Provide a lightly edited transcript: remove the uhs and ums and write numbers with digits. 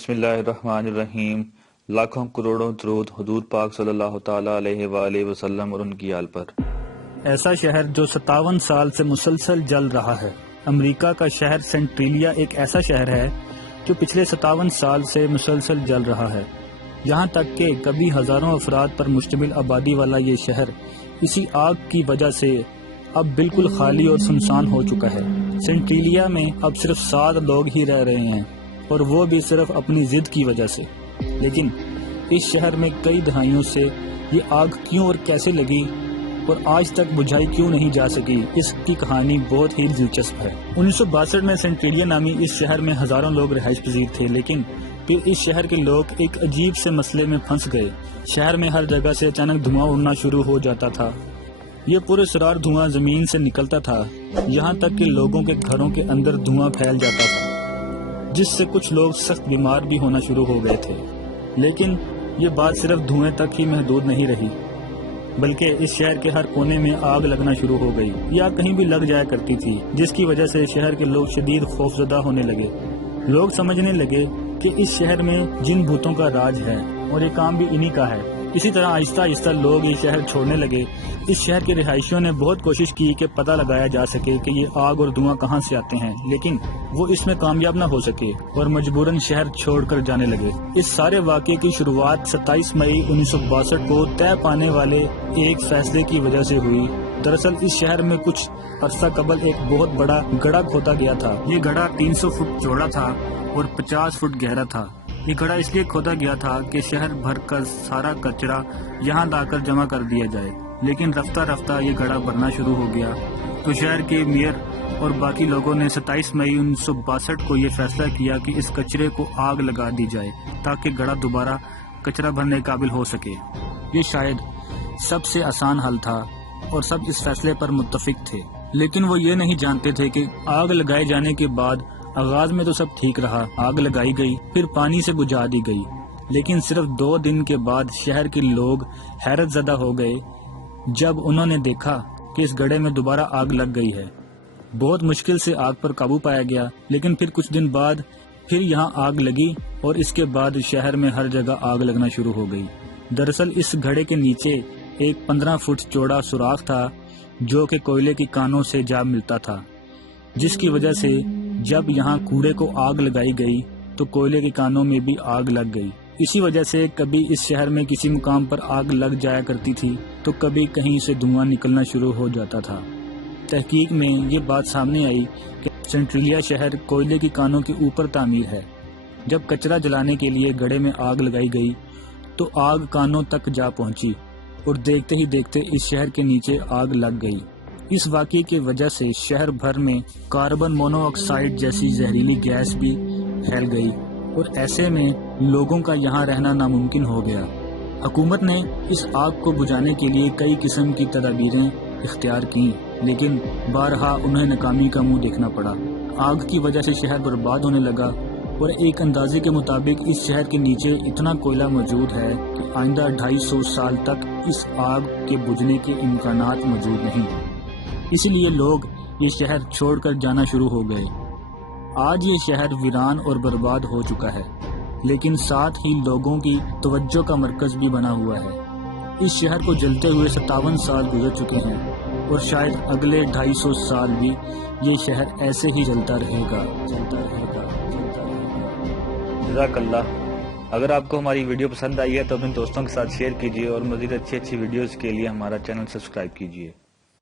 بسم اللہ الرحمن الرحیم۔ لاکھوں کروڑوں درود حضور پاک صلی اللہ تعالی علیہ وآلہ وسلم اور ان کی آل پر۔ ایسا شہر جو 57 سال سے مسلسل جل رہا ہے۔ امریکہ کا شہر سینٹرالیا ایک ایسا شہر ہے جو پچھلے 57 سال سے مسلسل جل رہا ہے، یہاں تک کہ کبھی ہزاروں افراد پر مشتمل آبادی والا یہ شہر اسی آگ کی وجہ سے اب بالکل خالی اور سنسان ہو چکا ہے۔ سینٹرالیا میں اب صرف 7 لوگ ہی رہ رہے ہیں، اور وہ بھی صرف اپنی ضد کی وجہ سے۔ لیکن اس شہر میں کئی دہائیوں سے یہ آگ کیوں اور کیسے لگی اور آج تک بجھائی کیوں نہیں جا سکی، اس کی کہانی بہت ہی دلچسپ ہے۔ 1962 میں سینٹرالیا نامی اس شہر میں ہزاروں لوگ رہائش پذیر تھے، لیکن پھر اس شہر کے لوگ ایک عجیب سے مسئلے میں پھنس گئے۔ شہر میں ہر جگہ سے اچانک دھواں اڑنا شروع ہو جاتا تھا۔ یہ پراسرار دھواں زمین سے نکلتا تھا، یہاں تک کہ لوگوں کے گھروں کے اندر دھواں پھیل جاتا تھا، جس سے کچھ لوگ سخت بیمار بھی ہونا شروع ہو گئے تھے۔ لیکن یہ بات صرف دھوئیں تک ہی محدود نہیں رہی، بلکہ اس شہر کے ہر کونے میں آگ لگنا شروع ہو گئی یا کہیں بھی لگ جایا کرتی تھی، جس کی وجہ سے شہر کے لوگ شدید خوفزدہ ہونے لگے۔ لوگ سمجھنے لگے کہ اس شہر میں جن بھوتوں کا راج ہے اور یہ کام بھی انہی کا ہے۔ اسی طرح آہستہ آہستہ لوگ یہ شہر چھوڑنے لگے۔ اس شہر کے رہائشیوں نے بہت کوشش کی کہ پتہ لگایا جا سکے کہ یہ آگ اور دھواں کہاں سے آتے ہیں، لیکن وہ اس میں کامیاب نہ ہو سکے اور مجبوراً شہر چھوڑ کر جانے لگے۔ اس سارے واقعے کی شروعات 27 مئی 1962 کو طے پانے والے ایک فیصلے کی وجہ سے ہوئی۔ دراصل اس شہر میں کچھ عرصہ قبل ایک بہت بڑا گڑھا کھودا گیا تھا۔ یہ گڑھا 300 فٹ چوڑا تھا اور 50 فٹ گہرا تھا۔ یہ گڑھا اس لیے کھودا گیا تھا کہ شہر بھر کا سارا کچرا یہاں لا کر جمع کر دیا جائے، لیکن رفتہ رفتہ یہ گڑھا بھرنا شروع ہو گیا، تو شہر کے میئر اور باقی لوگوں نے 27 مئی 1962 کو یہ فیصلہ کیا کہ اس کچرے کو آگ لگا دی جائے تاکہ گڑھا دوبارہ کچرا بھرنے قابل ہو سکے۔ یہ شاید سب سے آسان حل تھا اور سب اس فیصلے پر متفق تھے، لیکن وہ یہ نہیں جانتے تھے کہ آگ لگائے جانے کے بعد آغاز میں تو سب ٹھیک رہا، آگ لگائی گئی، پھر پانی سے بجھا دی گئی، لیکن صرف 2 دن کے بعد شہر کے لوگ حیرت زدہ ہو گئے جب انہوں نے دیکھا کہ اس گڑھے میں دوبارہ آگ لگ گئی ہے۔ بہت مشکل سے آگ پر قابو پایا گیا، لیکن پھر کچھ دن بعد پھر یہاں آگ لگی اور اس کے بعد شہر میں ہر جگہ آگ لگنا شروع ہو گئی۔ دراصل اس گڑھے کے نیچے ایک 15 فٹ چوڑا سوراخ تھا جو کہ کوئلے کی کانوں سے جا ملتا تھا، جس کی وجہ سے جب یہاں کوڑے کو آگ لگائی گئی تو کوئلے کے کانوں میں بھی آگ لگ گئی۔ اسی وجہ سے کبھی اس شہر میں کسی مقام پر آگ لگ جایا کرتی تھی تو کبھی کہیں سے دھواں نکلنا شروع ہو جاتا تھا۔ تحقیق میں یہ بات سامنے آئی کہ سینٹرالیا شہر کوئلے کی کانوں کے اوپر تعمیر ہے۔ جب کچرا جلانے کے لیے گڑھے میں آگ لگائی گئی تو آگ کانوں تک جا پہنچی اور دیکھتے ہی دیکھتے اس شہر کے نیچے آگ لگ گئی۔ اس واقعے کی وجہ سے شہر بھر میں کاربن مونو آکسائڈ جیسی زہریلی گیس بھی پھیل گئی اور ایسے میں لوگوں کا یہاں رہنا ناممکن ہو گیا۔ حکومت نے اس آگ کو بجھانے کے لیے کئی قسم کی تدابیریں اختیار کیں، لیکن بارہا انہیں ناکامی کا منہ دیکھنا پڑا۔ آگ کی وجہ سے شہر برباد ہونے لگا اور ایک اندازے کے مطابق اس شہر کے نیچے اتنا کوئلہ موجود ہے کہ آئندہ 250 سال تک اس آگ کے بجھنے کے امکانات موجود نہیں۔ اسی لیے لوگ یہ شہر چھوڑ کر جانا شروع ہو گئے۔ آج یہ شہر ویران اور برباد ہو چکا ہے، لیکن ساتھ ہی لوگوں کی توجہ کا مرکز بھی بنا ہوا ہے۔ اس شہر کو جلتے ہوئے 57 سال گزر چکے ہیں اور شاید اگلے 250 سال بھی یہ شہر ایسے ہی جلتا رہے گا۔ جزاک اللہ۔ اگر آپ کو ہماری ویڈیو پسند آئی ہے تو اپنے دوستوں کے ساتھ شیئر کیجیے اور مزید اچھی ویڈیوز کے لیے ہمارا چینل سبسکرائب کیجیے۔